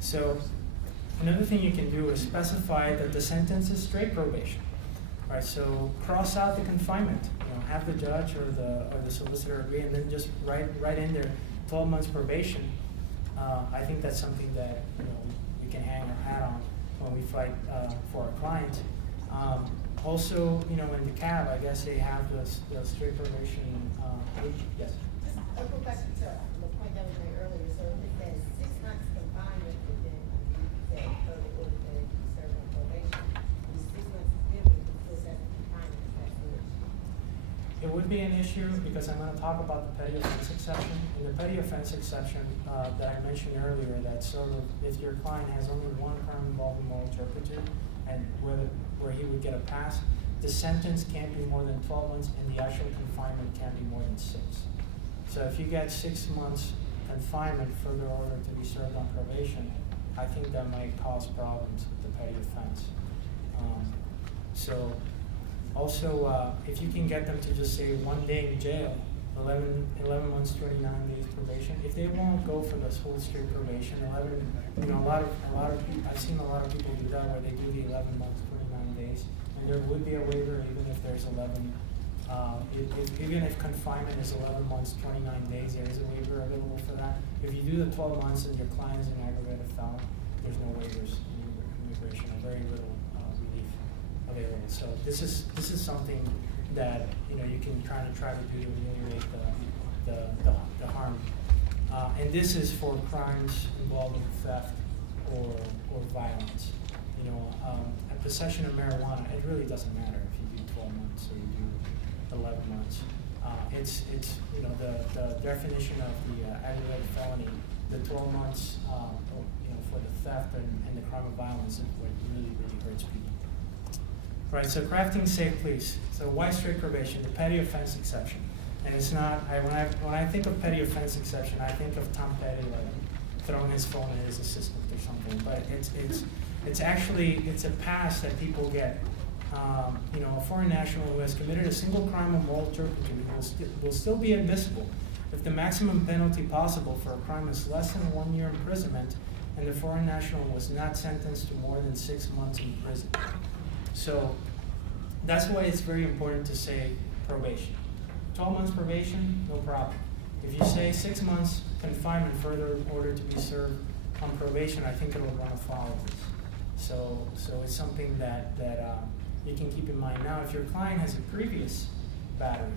So another thing you can do is specify that the sentence is straight probation. Right, so cross out the confinement. Have the judge or the solicitor agree, and then just write in there 12 months probation. I think that's something that we can hang our hat on when we fight for our client. Also, in the CAB, I guess they have the straight probation. Yes. Just a quick question to the point that was made earlier. So it says 6 months confinement within the order that you serve on probation. The 6 months is given because that's confinement. That's the issue. It would be an issue because I'm going to talk about the petty offense exception. In the petty offense exception that I mentioned earlier, that sort of if your client has only one crime involving moral turpitude and where he would get a pass, the sentence can't be more than 12 months and the actual confinement can't be more than 6. So if you get 6 months confinement further order to be served on probation, I think that might cause problems with the petty offense. So also, if you can get them to just say 1 day in jail, 11 months, 29 days probation. If they won't go for this whole straight probation, I've seen a lot of people do that where they do the 11 months, 29 days, and there would be a waiver even if there's 11. Even if confinement is 11 months, 29 days, there is a waiver available for that. If you do the 12 months and your client is an aggravated felon, there's no waivers in immigration, or very little relief available. So this is something that you can try to do to ameliorate the harm. And this is for crimes involving theft or violence. A possession of marijuana, it really doesn't matter if you do 12 months or you do 11 months. It's the definition of the aggravated felony, the 12 months for the theft and the crime of violence is what really hurts people. Right, so crafting safe pleas. So why straight probation? The petty offense exception. And it's not, when I think of petty offense exception, I think of Tom Petty throwing his phone at his assistant or something. But it's actually a pass that people get. A foreign national who has committed a single crime of moral turpitude will still be admissible if the maximum penalty possible for a crime is less than 1 year imprisonment and the foreign national was not sentenced to more than 6 months in prison. So that's why it's very important to say probation. 12 months probation, no problem. If you say 6 months confinement further order to be served on probation, I think it will run afoul of this. So it's something that you can keep in mind. Now, if your client has a previous battery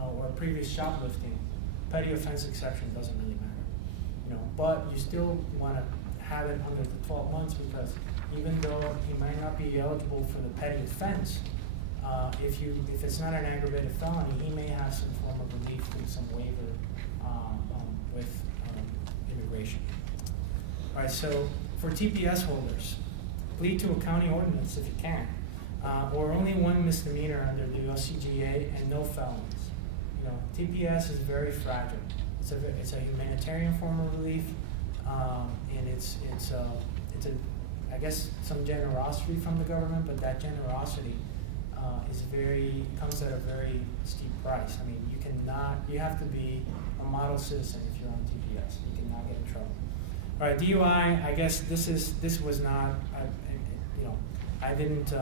or previous shoplifting, petty offense exception doesn't really matter. But you still want to have it under the 12 months because even though he might not be eligible for the petty offense, if it's not an aggravated felony, he may have some form of relief and some waiver with immigration. All right, so for TPS holders, plead to a county ordinance if you can, or only one misdemeanor under the OCGA and no felonies. TPS is very fragile. It's a humanitarian form of relief, and it's I guess some generosity from the government, but that generosity comes at a very steep price. I mean, you have to be a model citizen if you're on TPS. You cannot get in trouble. All right, DUI, I guess this was not, I didn't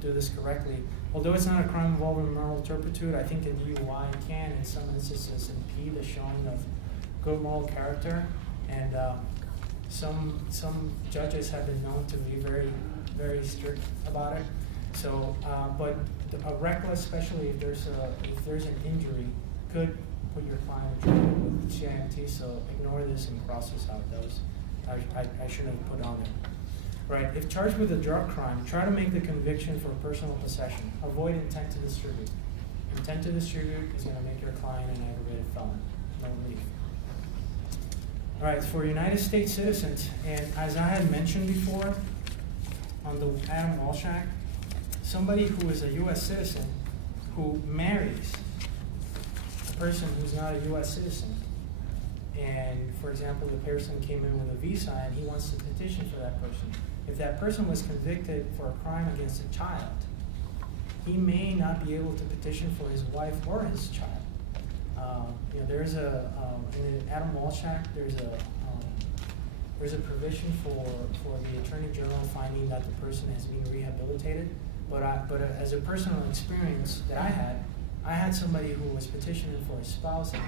do this correctly. Although it's not a crime involving moral turpitude, I think a DUI can, in some instances, impede the showing of good moral character, and some judges have been known to be very, very strict about it. So, but a reckless, especially if there's an injury, could put your client in trouble with CIMT. So ignore this and cross this out. I shouldn't have put on there. Right. If charged with a drug crime, try to make the conviction for personal possession. Avoid intent to distribute. Intent to distribute is going to make your client an aggravated felon. No relief. All right. For United States citizens, and as I had mentioned before, on the Adam Walsh Act, somebody who is a U.S. citizen who marries a person who's not a U.S. citizen, and for example, the person came in with a visa and he wants to petition for that person. If that person was convicted for a crime against a child, he may not be able to petition for his wife or his child. There's in the Adam Walsh Act, there's there's a provision for the Attorney General finding that the person has been rehabilitated. But as a personal experience that I had somebody who was petitioning for his spouse and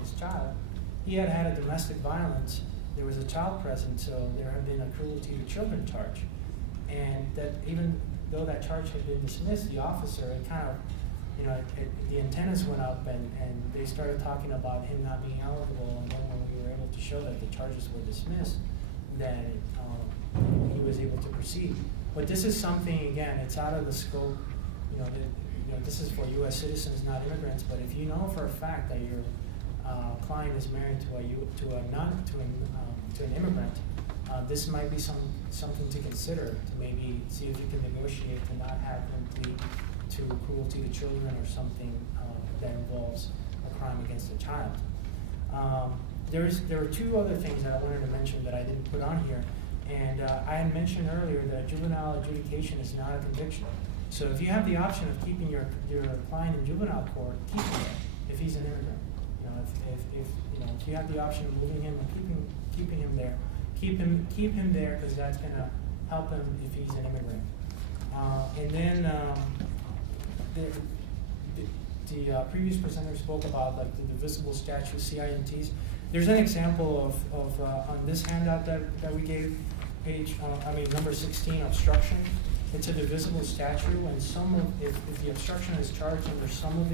his child. He had had a domestic violence. There was a child present, so there had been a cruelty to children charge. And that even though that charge had been dismissed, the officer, it kind of, the antennas went up and they started talking about him not being eligible. And then when we were able to show that the charges were dismissed, then he was able to proceed. But this is something, again, it's out of the scope, this is for U.S. citizens, not immigrants. But if you know for a fact that your client is married to an immigrant, this might be something to consider, to maybe see if you can negotiate to not have them plead to cruelty to children or something that involves a crime against a child. There are two other things that I wanted to mention that I didn't put on here. And I had mentioned earlier that juvenile adjudication is not a conviction. So if you have the option of keeping your client in juvenile court, keep him there if he's an immigrant. If you have the option of moving him and keeping him there, keep him there, because that's going to help him if he's an immigrant. And then the previous presenter spoke about like the divisible statute CIMTs. There's an example of on this handout that we gave, number 16, obstruction. It's a divisible statute, and if the obstruction is charged under some of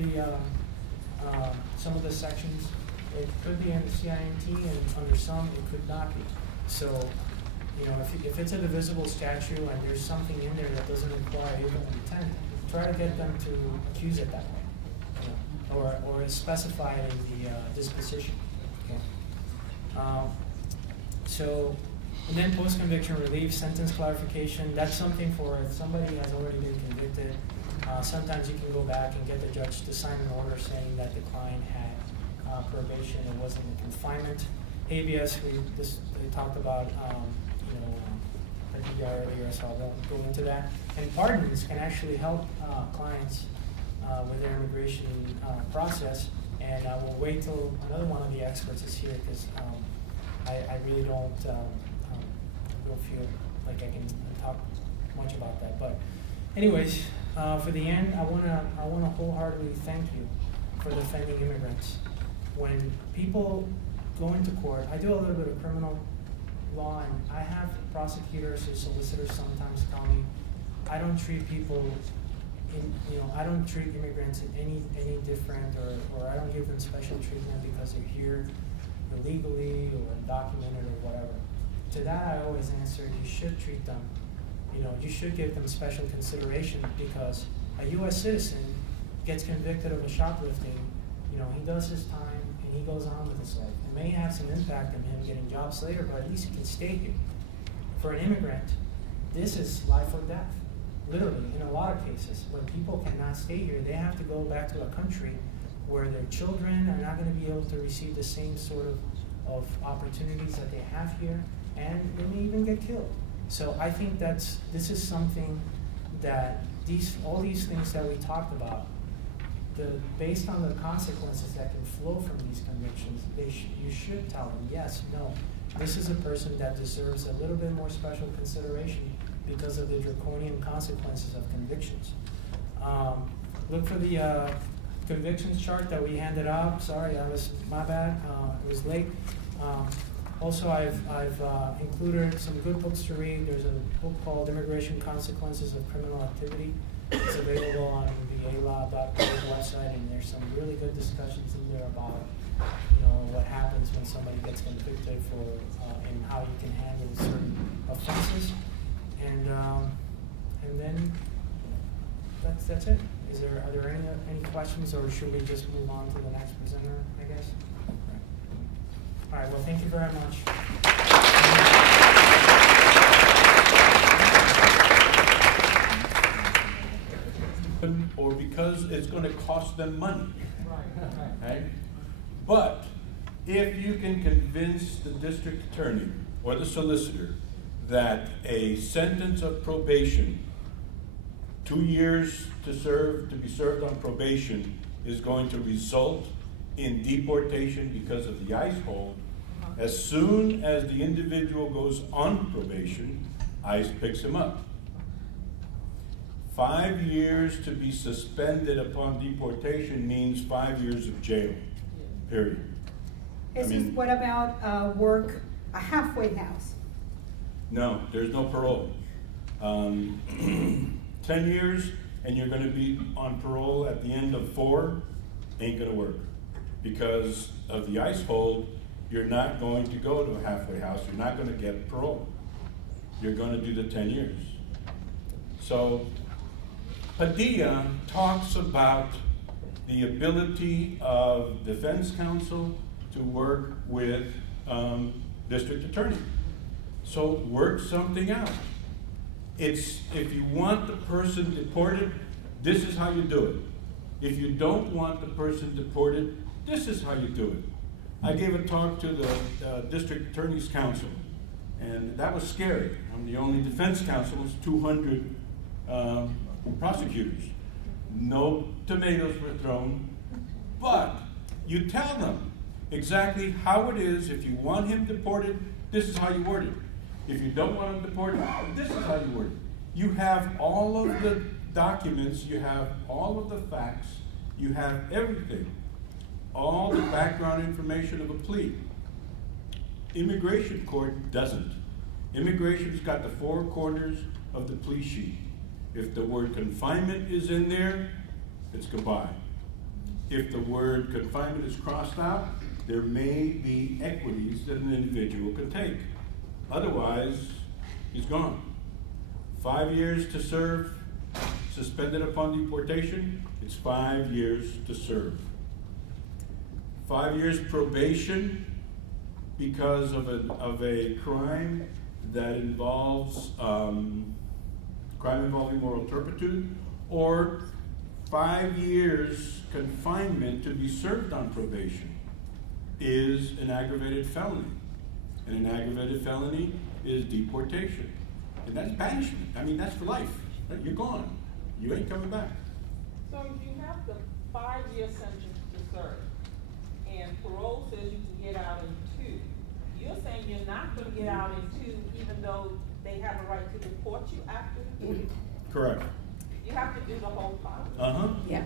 the sections, it could be in the CIMT, and under some it could not be. So, if it's a divisible statute and there's something in there that doesn't require evil intent, try to get them to accuse it that way, or specify it in the disposition. And then post-conviction relief, sentence clarification. That's something for if somebody has already been convicted. Sometimes you can go back and get the judge to sign an order saying that the client had probation and wasn't in confinement. Habeas, they talked about, I think earlier, so I won't go into that. And pardons can actually help clients with their immigration process. And we'll wait till another one of the experts is here, because I really don't feel like I can talk much about that. But anyways, for the end, I wanna wholeheartedly thank you for defending immigrants. When people go into court, I do a little bit of criminal law, and I have prosecutors or solicitors sometimes tell me, I don't treat people I don't treat immigrants in any different, or I don't give them special treatment because they're here illegally or undocumented or whatever. To that I always answer, you should treat them, you should give them special consideration, because a U.S. citizen gets convicted of a shoplifting, he does his time and he goes on with his life. It may have some impact on him getting jobs later, but at least he can stay here. For an immigrant, this is life or death. Literally, in a lot of cases, when people cannot stay here, they have to go back to a country where their children are not going to be able to receive the same sort of opportunities that they have here, and they may even get killed. So I think this is something that all these things that we talked about, based on the consequences that can flow from these convictions, you should tell them, yes, no, this is a person that deserves a little bit more special consideration because of the draconian consequences of convictions. Look for the convictions chart that we handed out. Sorry, my bad. It was late. Also, I've included some good books to read. There's a book called Immigration Consequences of Criminal Activity. It's available on the VALaw.gov website, and there's some really good discussions in there about what happens when somebody gets convicted and how you can handle certain offenses. And then that's it. Are there any questions, or should we just move on to the next presenter, I guess? All right, well, thank you very much. Or because it's going to cost them money. Right? But if you can convince the district attorney or the solicitor that a sentence of probation, 2 years to be served on probation, is going to result in deportation because of the ICE hold, As soon as the individual goes on probation, ICE picks him up. 5 years to be suspended upon deportation means 5 years of jail, period. What about work a halfway house? No, there's no parole. 10 years and you're going to be on parole at the end of 4, ain't going to work. Because of the ICE hold, you're not going to go to a halfway house. You're not going to get parole. You're going to do the 10 years. So Padilla talks about the ability of defense counsel to work with district attorney. So work something out. If you want the person deported, this is how you do it. If you don't want the person deported, this is how you do it. I gave a talk to the district attorney's council, and that was scary. I'm the only defense counsel, it's 200 prosecutors. No tomatoes were thrown, but you tell them exactly how it is. If you want him deported, this is how you word it. If you don't want him deported, this is how you word it. You have all of the documents, you have all of the facts, you have everything, all the background information of a plea. Immigration court doesn't. Immigration's got the 4 corners of the plea sheet. If the word confinement is in there, it's goodbye. If the word confinement is crossed out, there may be equities that an individual can take. Otherwise, he's gone. 5 years to serve, suspended upon deportation, it's 5 years to serve. 5 years probation because of a crime that involves crime involving moral turpitude, or 5 years confinement to be served on probation is an aggravated felony. And an aggravated felony is deportation. And that's banishment. I mean, that's for life. You're gone. You ain't coming back. So if you have the 5-year sentence to serve, and parole says you can get out in 2, you're saying you're not going to get out in 2 even though they have a right to deport you after the 2? Correct. You have to do the whole process. Uh-huh. Yeah.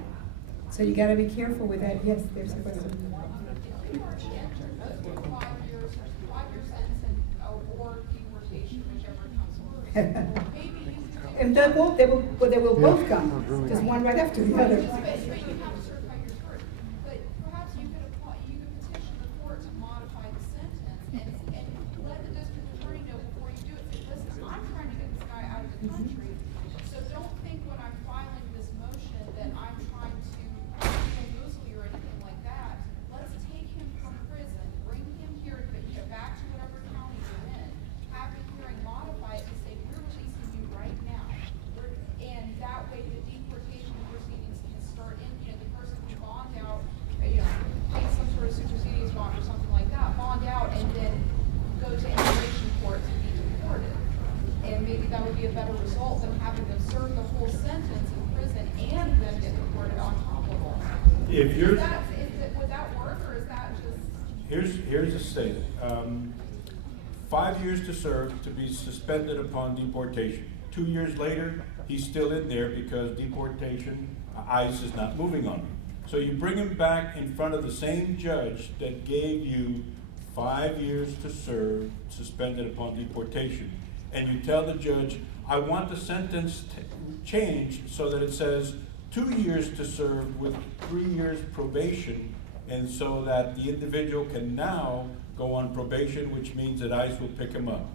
So you got to be careful with that. Yes, there's a question. And they will both come, just one right after the other. But you have to certify your court. But perhaps you could petition the court to modify the sentence and let the district attorney know before you do it. Say, listen, I'm trying to get this guy out of the country, so don't think when I'm filing this motion that I'm trying to bamboozle you or anything like that. Let's take him from prison, bring him here, get back to whatever county you're in, have the hearing, modify it to say we're releasing you right now. And that way the deportation proceedings can start in, the person can bond out, pay some sort of supersedious bond or something like that, bond out and then go to immigration court to be deported. And maybe that would be a better result than having them serve the whole sentence in prison and then get deported on top of all. If you're, Would that work, or is that just? here's a statement. 5 years to serve to be suspended upon deportation. 2 years later, he's still in there because deportation, ICE is not moving on him. So you bring him back in front of the same judge that gave you 5 years to serve, suspended upon deportation. And you tell the judge, I want the sentence changed so that it says 2 years to serve with 3 years probation, and so that the individual can now go on probation, which means that ICE will pick him up.